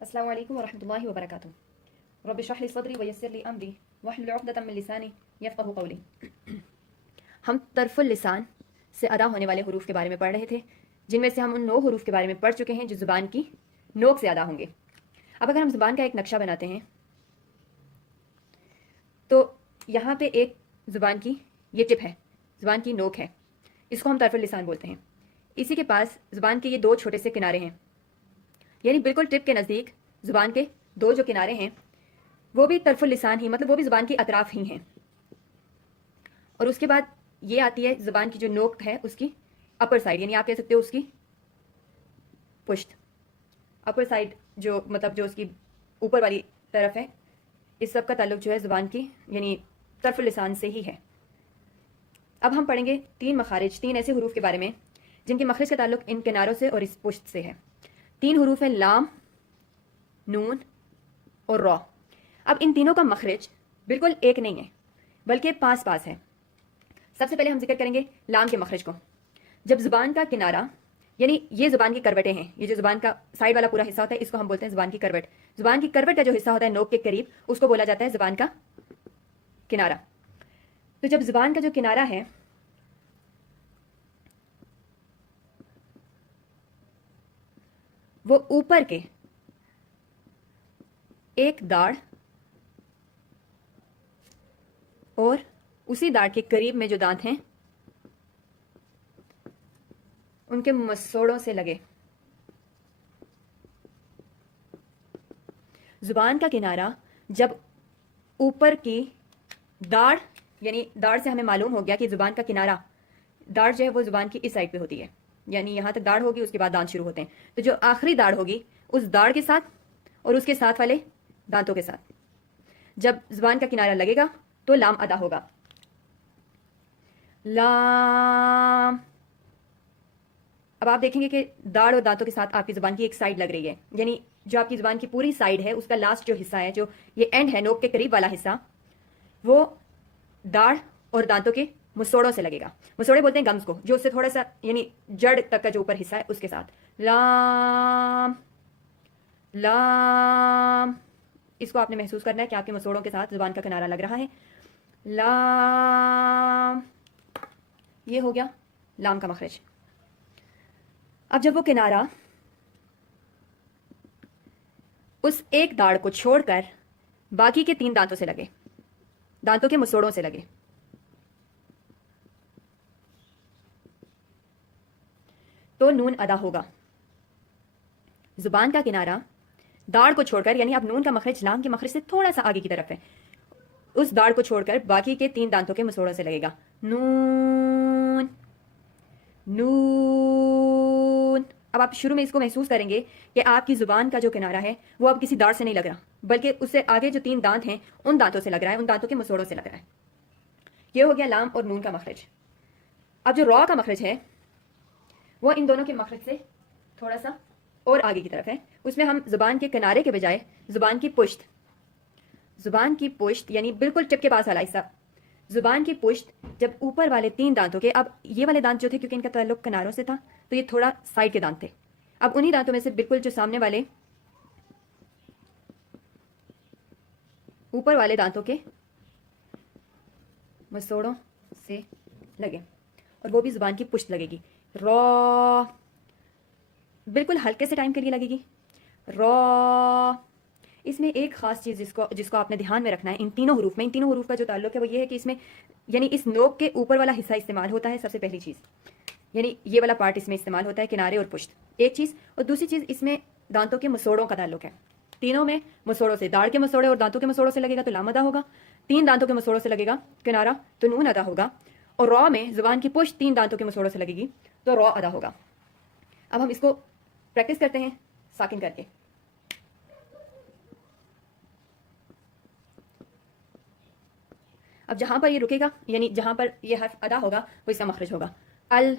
अस्सलामु अलैकुम वरहमतुल्लाहि वबरकातुहू। रब्बि इश्रह ली सदरी वयस्सिर ली अमरी वहलुल उक़दतम मिन लिसानी यफ़क़हू क़ौली। हम तर्फुल लिसान से अदा होने वाले हुरूफ के बारे में पढ़ रहे थे, जिनमें से हम उन 9 हुरूफ के बारे में पढ़ चुके हैं जो ज़ुबान की नोक से अदा होंगे। अब अगर हम ज़ुबान का एक नक्शा बनाते हैं तो यहाँ पे एक ज़ुबान की ये टिप है, ज़ुबान की नोक है, इसको हम तर्फुल लिसान बोलते हैं। इसी के पास ज़ुबान के ये 2 छोटे से किनारे हैं, यानी बिल्कुल टिप के नज़दीक ज़ुबान के 2 जो किनारे हैं वो भी तर्फुल लिसान ही, मतलब वो भी ज़ुबान की अतराफ़ ही हैं। और उसके बाद ये आती है ज़ुबान की जो नोक है उसकी अपर साइड, यानी आप कह सकते हो उसकी पुश्त, अपर साइड जो मतलब जो उसकी ऊपर वाली तरफ है। इस सब का ताल्लुक जो है ज़ुबान की यानी तर्फुल लिसान से ही है। अब हम पढ़ेंगे 3 मखारिज, 3 ऐसे हुरूफ के बारे में जिनके मखरज का ताल्लुक इन किनारों से और इस पुश्त से है। 3 हुरूफ हैं, लाम, नून और रॉ। अब इन तीनों का मखरज बिल्कुल एक नहीं है बल्कि पास पास है। सबसे पहले हम जिक्र करेंगे लाम के मखरज को। जब ज़ुबान का किनारा, यानी ये ज़ुबान की करवटें हैं, ये जो ज़ुबान का साइड वाला पूरा हिस्सा होता है इसको हम बोलते हैं ज़ुबान की करवट। ज़ुबान की करवट का जो हिस्सा होता है नोक के करीब उसको बोला जाता है ज़ुबान का किनारा। तो जब ज़ुबान का जो किनारा है वो ऊपर के एक दाढ़ और उसी दाढ़ के करीब में जो दांत हैं उनके मसोड़ों से लगे। ज़ुबान का किनारा जब ऊपर की दाढ़, यानी दाढ़ से हमें मालूम हो गया कि ज़ुबान का किनारा, दाढ़ जो है वो ज़ुबान की इस साइड पे होती है, यानी यहाँ तक दाढ़ होगी, उसके बाद दांत शुरू होते हैं। तो जो आखिरी दाढ़ होगी उस दाढ़ के साथ और उसके साथ वाले दांतों के साथ जब ज़ुबान का किनारा लगेगा तो लाम अदा होगा। लाम। अब आप देखेंगे कि दाढ़ और दांतों के साथ आपकी ज़ुबान की एक साइड लग रही है, यानी जो आपकी ज़ुबान की पूरी साइड है उसका लास्ट जो हिस्सा है, जो ये एंड है नोक के करीब वाला हिस्सा, वो दाढ़ और दांतों के मुसोड़ों से लगेगा। मुसोड़े बोलते हैं गम्स को, जो उससे थोड़ा सा यानी जड़ तक का जो ऊपर हिस्सा है उसके साथ। लाम लाम। इसको आपने महसूस करना है कि आपके मुसोड़ों के साथ ज़ुबान का किनारा लग रहा है। लाम। ये हो गया लाम का मखरज। अब जब वो किनारा उस एक दाढ़ को छोड़कर बाकी के 3 दांतों से लगे, दांतों के मुसोड़ों से लगे, तो नून अदा होगा। ज़ुबान का किनारा दाढ़ को छोड़कर, यानी अब नून का मखरज लाम के मखरज से थोड़ा सा आगे की तरफ है, उस दाढ़ को छोड़कर बाकी के 3 दांतों के मुसोड़ों से लगेगा। नून नून। अब आप शुरू में इसको महसूस करेंगे कि आपकी ज़ुबान का जो किनारा है वो अब किसी दाढ़ से नहीं लग रहा, बल्कि उससे आगे जो 3 दांत हैं उन दांतों से लग रहा है, उन दांतों के मुसोड़ों से लग रहा है। ये हो गया लाम और नून का मखरज। अब जो रॉ का मखरज है वो इन दोनों के मखरज से थोड़ा सा और आगे की तरफ है। उसमें हम ज़ुबान के किनारे के बजाय ज़ुबान की पुश्त, ज़ुबान की पुश्त यानी बिल्कुल टिप के पास वाला हिस्सा, ज़ुबान की पुश्त जब ऊपर वाले 3 दांतों के, अब ये वाले दांत जो थे क्योंकि इनका ताल्लुक किनारों से था तो ये थोड़ा साइड के दांत थे, अब उन्हीं दांतों में से बिल्कुल जो सामने वाले ऊपर वाले दांतों के मसोड़ों से लगे और वो भी ज़ुबान की पुश्त लगेगी। रॉ बिल्कुल हल्के से टाइम के लिए लगेगी। रॉ। इसमें एक ख़ास चीज़ जिसको जिसको आपने ध्यान में रखना है इन तीनों हरूफ में, इन तीनों हरूफ का जो ताल्लुक है वो ये है कि इसमें यानी इस नोक के ऊपर वाला हिस्सा इस्तेमाल होता है सबसे पहली चीज़, यानी ये वाला पार्ट इसमें इस्तेमाल होता है, किनारे और पुश्त एक चीज़, और दूसरी चीज़ इसमें दांतों के मसोड़ों का ताल्लुक है। तीनों में मसोड़ों से, दाढ़ के मसोड़े और दांतों के मसोड़ों से लगेगा तो लाम अदा होगा, 3 दांतों के मसोड़ों से लगेगा किनारा तो नून अदा होगा, और रॉ में ज़ुबान की पुश्त 3 दांतों के मसोड़ों से लगेगी तो रॉ अदा होगा। अब हम इसको प्रैक्टिस करते हैं साकिन करके। अब जहां पर ये रुकेगा यानी जहां पर ये हर्फ अदा होगा वो इसका मखरज होगा अल।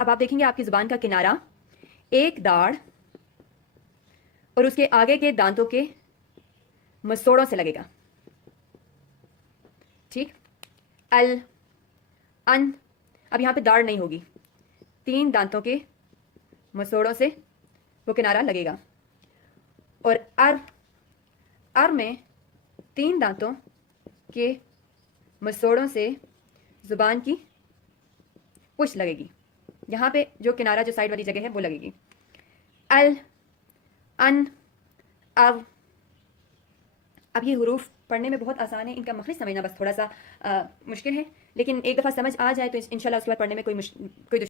अब आप देखेंगे आपकी ज़ुबान का किनारा एक दाढ़ और उसके आगे के दांतों के मसोड़ों से लगेगा, ठीक। अल अन। अब यहां पे दाढ़ नहीं होगी, 3 दांतों के मसोड़ों से वो किनारा लगेगा। اور ار میں 3 دانتوں کے مسوڑوں سے زبان کی پشت لگے گی. یہاں پہ جو کنارہ جو سائڈ والی جگہ ہے وہ لگے گی. ال، ان، ار. اب یہ حروف پڑھنے میں بہت آسان ہے، ان کا مخرج سمجھنا بس تھوڑا سا مشکل ہے، لیکن ایک دفعہ سمجھ آ جائے تو انشاءاللہ اس کے بعد پڑھنے میں کوئی